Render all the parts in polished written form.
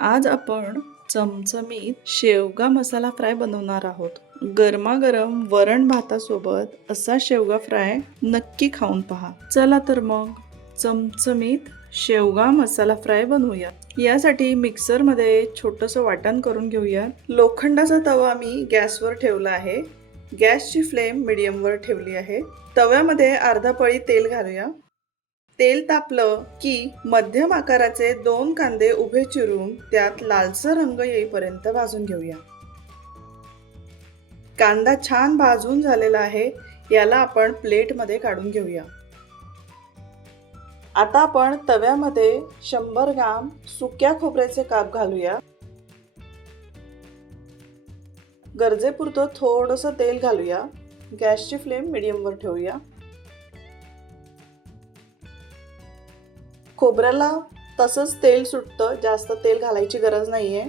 आज आपण चमचमीत शेवगा मसाला फ्राय बनवणार आहोत. गरमागरम वरण भातासोबत असा शेवगा फ्राय नक्की खाऊन पहा. चला तर मग चमचमीत शेवगा मसाला फ्राय बनवूया. यासाठी मिक्सरमध्ये छोटंसं वाटण करून घेऊया. लोखंडाचा तवा मी गॅसवर ठेवला आहे. गॅसची फ्लेम मीडियमवर ठेवली आहे. तव्यामध्ये अर्धा पळी तेल घालूया. तेल तापलं की मध्यम आकाराचे 2 कांदे उभे चिरून त्यात लालसर रंग येईपर्यंत भाजून घेऊया. कांदा छान भाजून झालेला आहे. याला आपण प्लेटमध्ये काढून घेऊया. आता आपण तव्यामध्ये 100 ग्राम सुक्या खोबऱ्याचे काप घालूया. गरजेपुरतं थोडंसं तेल घालूया. गॅसची फ्लेम मीडियमवर ठेवूया. खोबऱ्याला तसंच तेल सुटतं, जास्त तेल घालायची गरज नाहीये.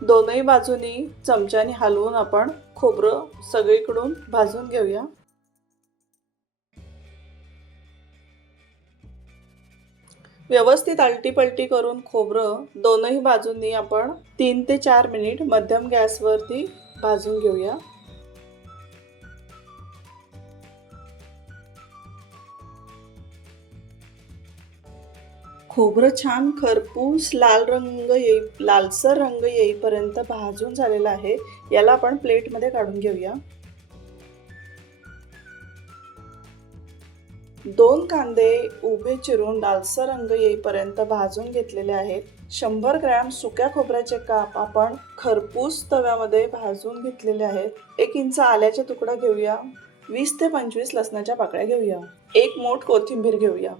दोनही बाजूनी चमच्याने हलवून आपण खोबरं सगळीकडून भाजून घेऊया. व्यवस्थित आलटी-पलटी करून खोबरं दोनही बाजूंनी आपण 3 ते 4 मिनिट मध्यम गॅसवरती भाजून घेऊया. खोबरं छान खरपूस लालसर रंग येईपर्यंत भाजून झालेलं आहे. याला आपण प्लेटमध्ये काढून घेऊया. 2 कांदे उभे चिरून लालसर रंग येईपर्यंत भाजून घेतलेले आहेत. 100 ग्रॅम सुक्या खोबऱ्याचे काप आपण खरपूस तव्यामध्ये भाजून घेतलेले आहेत. 1 इंच आल्याचा तुकडा घेऊया. 20 ते 25 लसणाच्या पाकळ्या घेऊया. 1 मूठ कोथिंबीर घेऊया.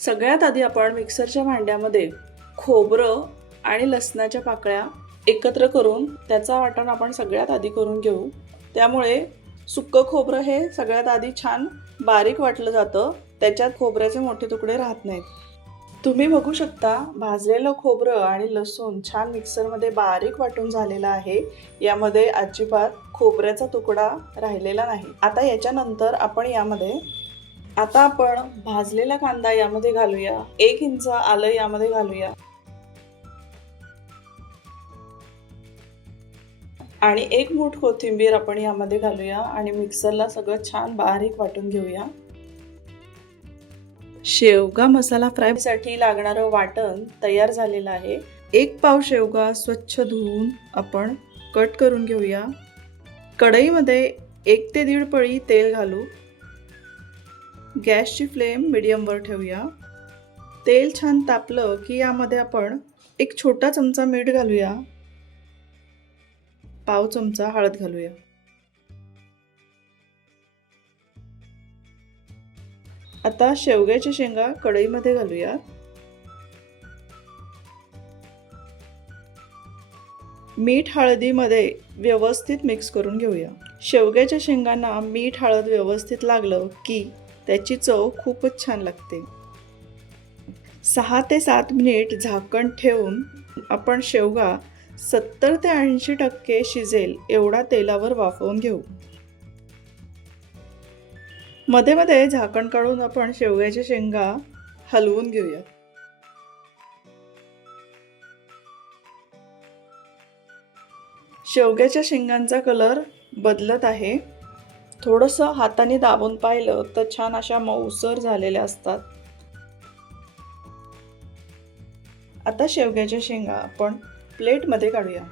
सगळ्यात आधी आपण मिक्सरच्या भांड्यामध्ये खोबरं आणि लसणाच्या पाकळ्या एकत्र करून त्याचा वाटण आपण सगळ्यात आधी करून घेऊ. त्यामुळे सुक्कं खोबरं हे सगळ्यात आधी छान बारीक वाटलं जातं. त्याच्यात खोबऱ्याचे मोठे तुकडे राहत नाहीत. तुम्ही बघू शकता भाजलेलं खोबरं आणि लसूण छान मिक्सरमध्ये बारीक वाटून झालेलं आहे. यामध्ये अजिबात खोबऱ्याचा तुकडा राहिलेला नाही. आता आपण भाजलेला कांदा यामध्ये घालूया. 1 इंच आलं यामध्ये घालूया. आणि 1 मूठ कोथिंबीर आपण यामध्ये घालूया आणि मिक्सरला सगळं छान बारीक वाटून घेऊया. शेवगा मसाला फ्रायसाठी लागणारं वाटण तयार झालेलं आहे. 1 पाव शेवगा स्वच्छ धुवून आपण कट करून घेऊया. कढईमध्ये 1 ते 1.5 पळी तेल घालू. गॅसची फ्लेम मीडियमवर ठेवूया. तेल छान तापलं की यामध्ये आपण 1 छोटा चमचा मीठ घालूया. पाव चमचा हळद घालूया. आता शेवग्याच्या शेंगा कढईमध्ये घालूया. मीठ हळदीमध्ये व्यवस्थित मिक्स करून घेऊया. शेवग्याच्या शेंगांना मीठ हळद व्यवस्थित लागलं की त्याची चव खूपच छान लागते. 6 ते 7 मिनिट झाकण ठेवून आपण शेवगा 70 ते 80% शिजेल एवढा तेलावर वाफवून घेऊ. मध्ये मध्ये झाकण काढून आपण शेवग्याच्या शेंगा हलवून घेऊया. शेवग्याच्या शेंगांचा कलर बदलत आहे. थोडंसं हाताने दाबून पाहिलं तर छान अशा मऊसर झालेल्या असतात. आता शेवग्याच्या शेंगा आपण प्लेटमध्ये काढूया.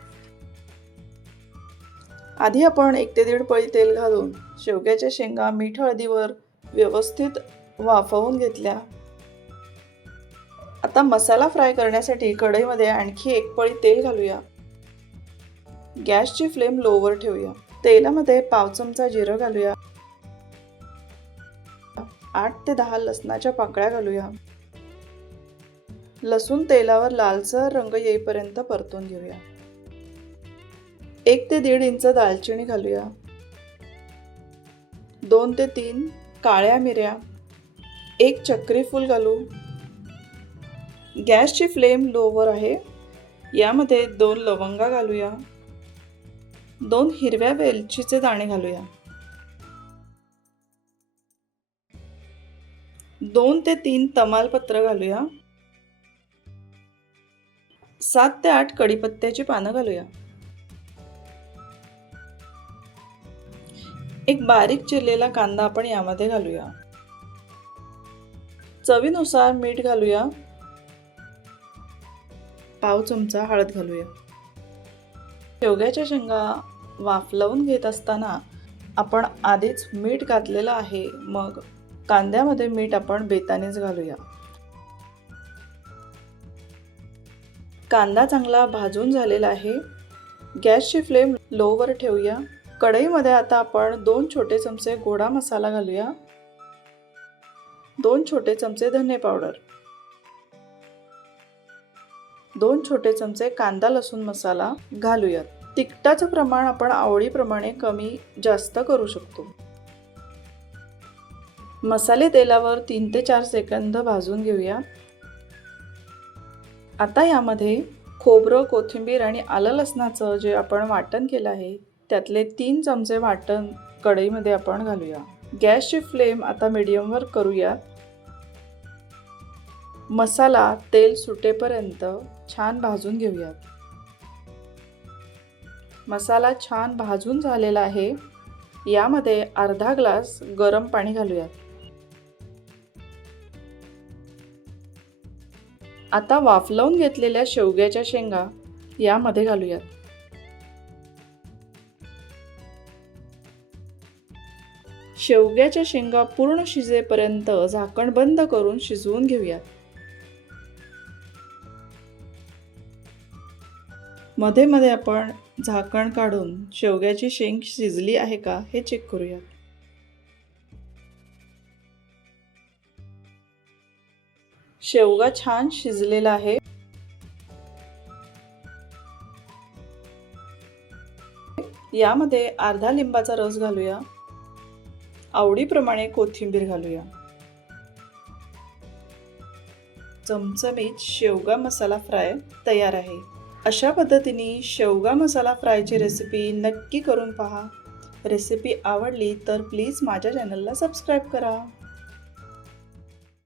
आधी आपण 1 ते 1.5 पळी तेल घालून शेवग्याच्या शेंगा मीठ हळदीवर व्यवस्थित वाफवून घेतल्या. आता मसाला फ्राय करण्यासाठी कढईमध्ये आणखी 1 पळी तेल घालूया. गॅसची फ्लेम लोवर ठेवूया. तेलामध्ये पाव चमचा जिरं घालूया. 8 ते 10 लसणाच्या पाकळ्या घालूया. लसूण तेलावर लालसर रंग येईपर्यंत परतून घेऊया. 1 ते 1.5 इंच दालचिनी घालूया. 2 ते 3 काळ्या मिऱ्या. 1 चक्री फूल घालू. गॅसची फ्लेम लोवर आहे. यामध्ये 2 लवंगा घालूया. 2 हिरव्या वेलचीचे दाणे घालूया. 2 ते 3 तमालपत्र घालूया. 7 ते 8 कढीपत्त्याची पानं घालूया. एक बारीक चिरलेला कांदा आपण यामध्ये घालूया. चवीनुसार मीठ घालूया. पाव चमचा हळद घालूया. शेवग्याच्या शेंगा वाफलवून घेत असताना आपण आधीच मीठ घातलेलं आहे, मग कांद्यामध्ये मीठ आपण बेतानेच घालूया. कांदा चांगला भाजून झालेला आहे. गॅसची फ्लेम लोवर ठेवूया. कढईमध्ये आता आपण 2 छोटे चमचे गोडा मसाला घालूया. 2 छोटे चमचे धने पावडर, 2 छोटे चमचे कांदा लसूण मसाला घालूयात. तिखटाचं प्रमाण आपण आवडीप्रमाणे कमी जास्त करू शकतो. मसाले तेलावर 3 ते 4 सेकंद भाजून घेऊया. आता यामध्ये खोबरं, कोथिंबीर आणि आलं लसणाचं जे आपण वाटण केलं आहे त्यातले 3 चमचे वाटण कढईमध्ये आपण घालूया. गॅसची फ्लेम आता मीडियमवर करूया. मसाला तेल सुटेपर्यंत छान भाजून घेऊयात. मसाला छान भाजून झालेला आहे. यामध्ये अर्धा ग्लास गरम पाणी घालूयात. आता वाफलवून घेतलेल्या शेवग्याच्या शेंगा यामध्ये घालूयात. शेवग्याच्या शेंगा पूर्ण शिजेपर्यंत झाकण बंद करून शिजवून घेऊयात. मध्ये मध्ये आपण झाकण काढून शेवग्याची शेंग शिजली आहे का हे चेक करूयात. शेवगा छान शिजलेला आहे. यामध्ये अर्धा लिंबाचा रस घालूया. आवडीप्रमाणे कोथिंबीर घालूया. चमचमीत शेवगा मसाला फ्राय तयार आहे. अशा पद्धतीने शेवगा मसाला फ्रायची रेसिपी नक्की करून पहा. रेसिपी आवडली तर प्लीज माझ्या चॅनलला सबस्क्राईब करा.